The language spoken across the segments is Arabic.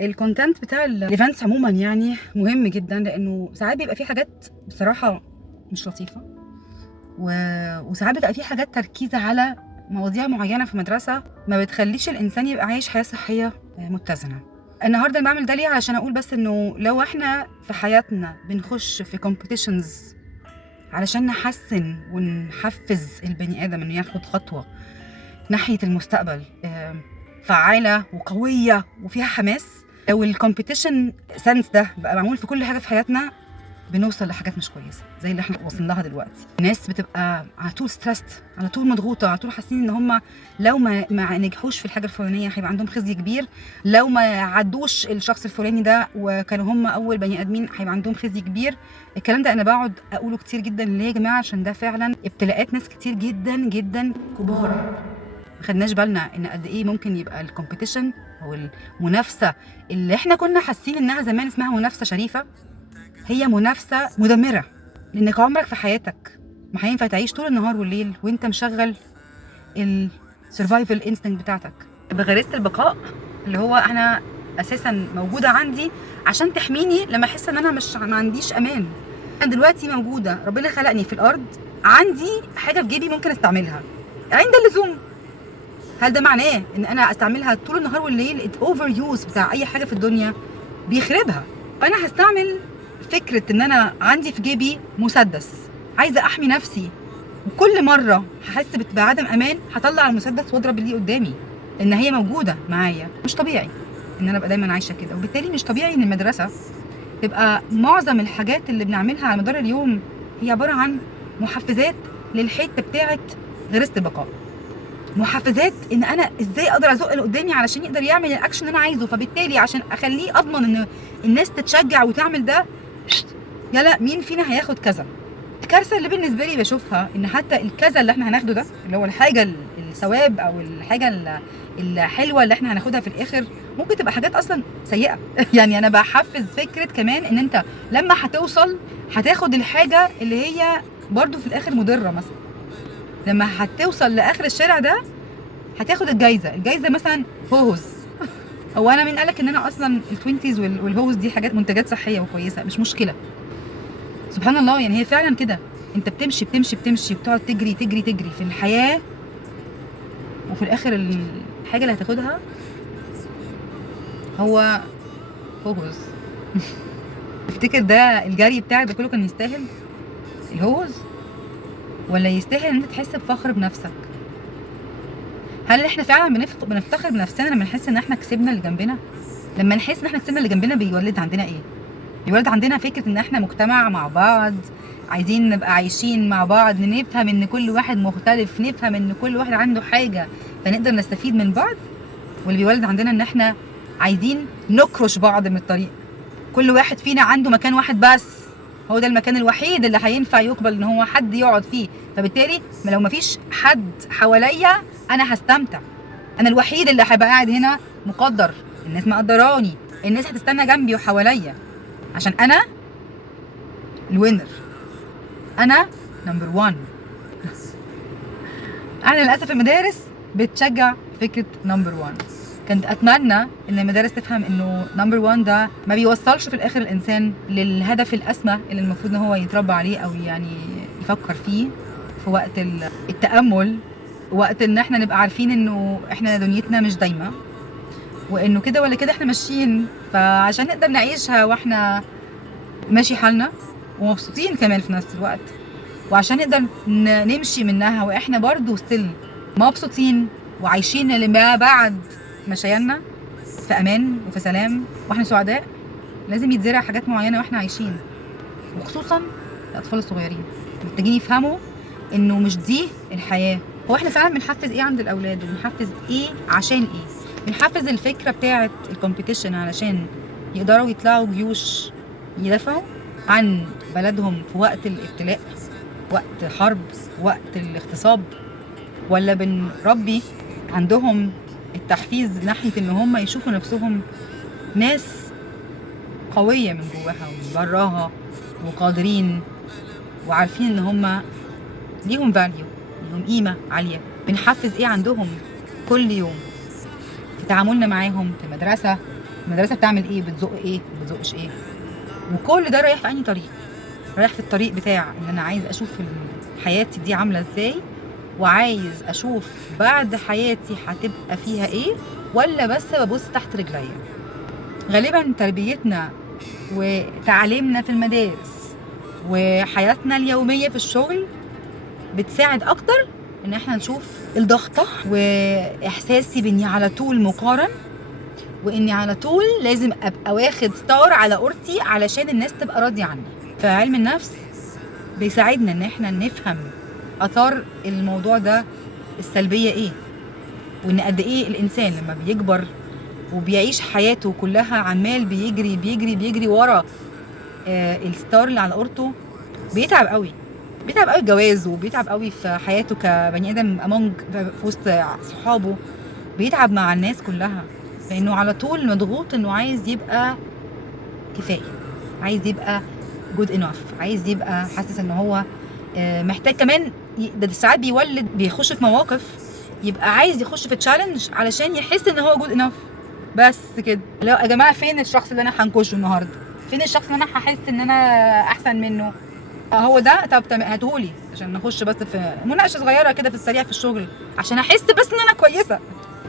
الكونتنت بتاع الايفنتس عموما يعني مهم جدا، لانه ساعات بيبقى في حاجات بصراحه مش لطيفه وساعات بيبقى في حاجات تركيز على مواضيع معينه في مدرسه ما بتخليش الانسان يبقى عايش حياه صحيه متزنه. النهارده بعمل ده ليه؟ علشان اقول بس انه لو احنا في حياتنا بنخش في كومبيتيشنز علشان نحسن ونحفز البني ادم انه ياخد خطوه ناحيه المستقبل فعاله وقويه وفيها حماس، لو الكومبيتيشن سنس ده بقى معمول في كل حاجه في حياتنا بنوصل لحاجات مش كويسه زي اللي احنا واصلين لها دلوقتي. الناس بتبقى على طول ستريسد، على طول مضغوطه، على طول حاسين ان هم لو ما نجحوش في الحاجه الفلانيه هيبقى عندهم خزي كبير، لو ما عدوش الشخص الفلاني ده وكانوا هم اول بني ادمين هيبقى عندهم خزي كبير. الكلام ده انا بقعد اقوله كتير جدا ليه يا جماعه؟ عشان ده فعلا ابتلاءات ناس كتير جدا جدا كبار ما خدناش بالنا ان قد ايه ممكن يبقى الكومبيتيشن او المنافسه اللي احنا كنا حاسين انها زمان اسمها منافسه شريفه هي منافسه مدمره. لانك عمرك في حياتك ما هينفع تعيش طول النهار والليل وانت مشغل السرفايفل انستنكت بتاعتك بغريزه البقاء اللي هو انا اساسا موجوده عندي عشان تحميني لما احس ان انا مش ما عنديش امان. انا دلوقتي موجوده، ربنا خلقني في الارض، عندي حاجه في جيبي ممكن استعملها عند اللزوم. هل ده معناه ان انا استعملها طول النهار والليل؟ الاوفر يوز بتاع اي حاجه في الدنيا بيخربها. انا هستعمل فكره ان انا عندي في جيبي مسدس عايزه احمي نفسي، وكل مره هحس بعدم امان هطلع المسدس واضرب اللي قدامي لان هي موجوده معايا. مش طبيعي ان انا ابقى دايما عايشه كده، وبالتالي مش طبيعي ان المدرسه تبقى معظم الحاجات اللي بنعملها على مدار اليوم هي عباره عن محفزات للحته بتاعه غريزه البقاء، محفزات ان انا ازاي اقدر ازق اللي قدامي علشان يقدر يعمل الاكشن اللي انا عايزه، فبالتالي عشان اخليه اضمن ان الناس تتشجع وتعمل ده يلا مين فينا هياخد كذا. الكارثه اللي بالنسبه لي بشوفها ان حتى الكذا اللي احنا هناخده ده اللي هو الحاجه الثواب او الحاجه الحلوه اللي احنا هناخدها في الاخر ممكن تبقى حاجات اصلا سيئه. يعني انا بحفز فكره كمان ان انت لما هتوصل هتاخد الحاجه اللي هي برضو في الاخر مضره. مثلا لما هتوصل لاخر الشارع ده هتاخد الجايزه مثلا هوز. هو انا مين قالك ان انا اصلا التوينتيز والهوز دي حاجات منتجات صحيه وكويسه؟ مش مشكله. سبحان الله، يعني هي فعلا كده. انت بتمشي بتمشي بتمشي بتقعد تجري تجري تجري في الحياه، وفي الاخر الحاجه اللي هتاخدها هو هوز. تفتكر ده الجري بتاعك ده كله كان يستاهل الهوز، ولا يستاهل ان انت تحس بفخر بنفسك؟ هل احنا فعلا بنفتخر بنفسنا لما نحس ان احنا كسبنا اللي جنبنا؟ لما نحس ان احنا كسبنا اللي جنبنا بيولد عندنا ايه؟ بيولد عندنا فكره ان احنا مجتمع مع بعض، عايزين نبقى عايشين مع بعض، نفهم ان كل واحد مختلف، نفهم ان كل واحد عنده حاجه فنقدر نستفيد من بعض، واللي بيولد عندنا ان احنا عايزين نكرش بعض من الطريق. كل واحد فينا عنده مكان واحد بس، هو ده المكان الوحيد اللي هينفع يقبل ان هو حد يقعد فيه، فبالتالي لو مفيش حد حواليا انا هستمتع. انا الوحيد اللي هيبقى قاعد هنا مقدر، الناس مقدراني، الناس هتستنى جنبي وحواليا عشان انا الوينر، انا نمبر 1. انا للاسف المدارس بتشجع فكره نمبر 1. كنت اتمنى ان المدارس تفهم انه نمبر 1 ده ما بيوصلش في الاخر الانسان للهدف الاسمى اللي المفروض ان هو يتربى عليه او يعني يفكر فيه في وقت التامل، وقت ان احنا نبقى عارفين انه احنا دنيتنا مش دايمه، وانه كده ولا كده احنا ماشيين، فعشان نقدر نعيشها واحنا ماشي حالنا ومبسوطين كمان في نفس الوقت، وعشان نقدر نمشي منها واحنا برضو ستيل مبسوطين وعايشين لما بعد مشينا في امان وفي سلام واحنا سعداء، لازم يتزرع حاجات معينه واحنا عايشين. وخصوصا الاطفال الصغيرين محتاجين يفهموا انه مش دي الحياه. هو احنا فعلا بنحفز ايه عند الاولاد، وبنحفز ايه عشان ايه؟ بنحفز الفكره بتاعه الكومبيتيشن علشان يقدروا يطلعوا جيوش يدافعوا عن بلدهم في وقت الابتلاء، وقت حرب، وقت الاغتصاب، ولا بنربي عندهم التحفيز ناحيه ان هم يشوفوا نفسهم ناس قويه من جواها ومن براها وقادرين وعارفين ان هم ليهم فاليو، ليهم قيمه عاليه؟ بنحفز ايه عندهم كل يوم في تعاملنا معاهم في المدرسه، المدرسه بتعمل ايه، بتزق ايه، ما بتزقش ايه. وكل ده رايح في انهي طريق؟ رايح في الطريق بتاع ان انا عايز اشوف حياتي دي عامله ازاي، وعايز اشوف بعد حياتي هتبقى فيها ايه، ولا بس ببص تحت رجليا. غالبا تربيتنا وتعليمنا في المدارس وحياتنا اليوميه في الشغل بتساعد اكتر ان احنا نشوف الضغطه، واحساسي باني على طول مقارن، واني على طول لازم ابقى واخد ستار على قورتي علشان الناس تبقى راضيه عني. فعلم النفس بيساعدنا ان احنا نفهم اثار الموضوع ده السلبيه ايه، وان قد ايه الانسان لما بيكبر وبيعيش حياته كلها عمال بيجري بيجري بيجري ورا الستار اللي على قورته، بيتعب قوي. بيتعب قوي الجواز، وبيتعب قوي في حياته كبني ادم في وسط صحابه، بيتعب مع الناس كلها، لانه على طول مضغوط انه عايز يبقى كفايه، عايز يبقى جود انف، عايز يبقى حاسس ان هو محتاج كمان. ده ساعات بيخش في مواقف يبقى عايز يخش في تشالنج علشان يحس ان هو جود انف. بس كده. لا يا جماعه، فين الشخص اللي انا هنكشه النهارده؟ فين الشخص اللي انا هحس ان انا احسن منه؟ هو ده. طب هاتهولي عشان نخش بس في مناقشه صغيره كده في السريع في الشغل، عشان احس بس ان انا كويسه.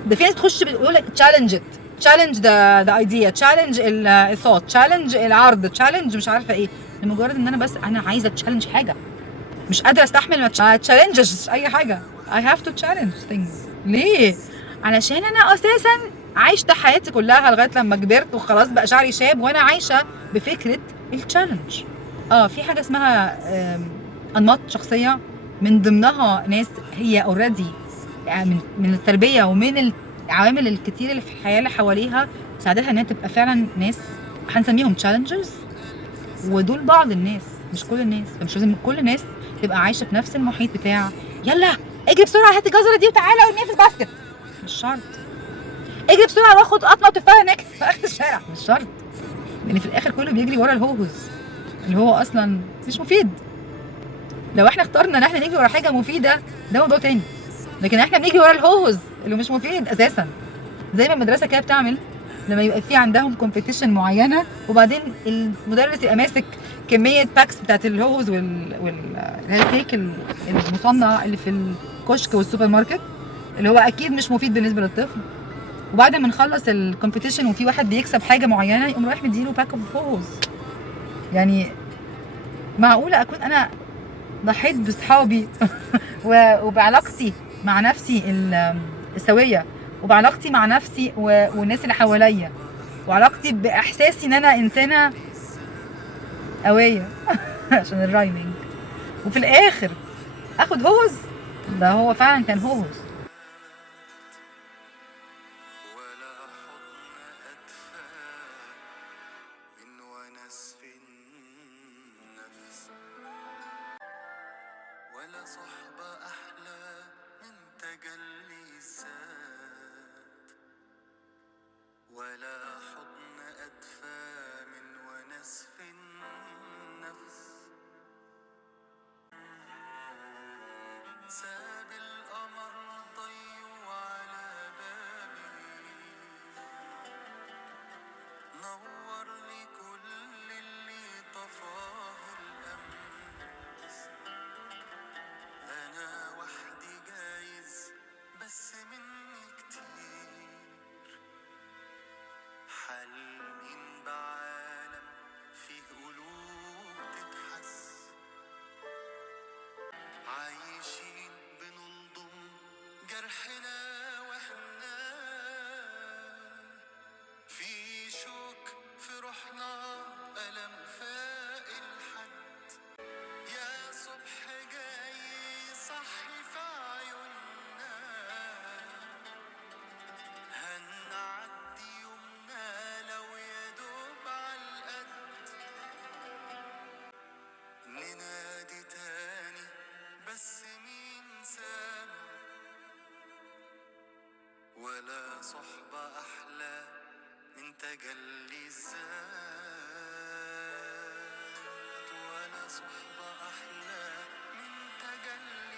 ده في ناس تخش بتقول لك تشالنج ذا ايديا، تشالنج الثوت، تشالنج العرض، تشالنج مش عارفه ايه، لمجرد ان انا عايزه تشالنج حاجه، مش قادره استحمل ما تشالنجش اي حاجه. I have to challenge things. ليه؟ علشان انا اساسا عايشه حياتي كلها لغايه لما كبرت وخلاص بقى شعري شاب وانا عايشه بفكره التشالنج. في حاجه اسمها انماط شخصيه، من ضمنها ناس هي اوريدي يعني من التربيه ومن العوامل الكتير اللي في الحياه اللي حواليها ساعدتها انها تبقى فعلا ناس هنسميهم تشالنجرز. ودول بعض الناس، مش كل الناس. فمش لازم كل الناس تبقى عايشه في نفس المحيط بتاع يلا اجري بسرعه هات الجزره دي وتعالى ارميها في الباسكت. مش شرط. اجري بسرعه واخد قطمه وتفاحه هناك في اخر الشارع. مش شرط، لان في الاخر كله بيجري ورا الهوهوز اللي هو اصلا مش مفيد. لو احنا اخترنا ان احنا نجري ورا حاجه مفيده ده موضوع تاني، لكن احنا بنجري ورا الهوهوز اللي مش مفيد اساسا. زي ما المدرسه كده بتعمل لما يبقى في عندهم كومبيتيشن معينه، وبعدين المدرس يبقى ماسك كميه باكس بتاعت الهوز الكيك المصنع اللي في الكشك والسوبر ماركت، اللي هو اكيد مش مفيد بالنسبه للطفل. وبعد ما نخلص الكومبيتيشن وفي واحد بيكسب حاجه معينه يقوم رايح مديله باك اوف هوز. يعني معقوله اكون انا ضحيت بصحابي وبعلاقتي مع نفسي السويه، وبعلاقتي مع نفسي والناس اللي حواليا، وعلاقتي باحساسي ان انا انسانه قويه عشان الرايمنج، وفي الاخر اخد هوز؟ ده هو فعلا كان هوز. ولا صحبة أحلى من تجلي الذات، ولا حضن أدفى من ونس في النفس. ساب القمر طيو على بابي، نور لي كل اللي طفاه الأمس. أنا وحدي جايز بس مني كتير، حلمين بعالم فيه قلوب تتحس، عايشين بنلضم جرحنا واحنا في شوك في روحنا، ألم فاق الحد. يا صبح جاي صحي في عيوننا، هنعدي يومنا لو يدوب عالقد. ننادي تاني بس مين سامع، ولا صحبة أحلى من تجلي الذات، ولا صحبة أحلى من تجلي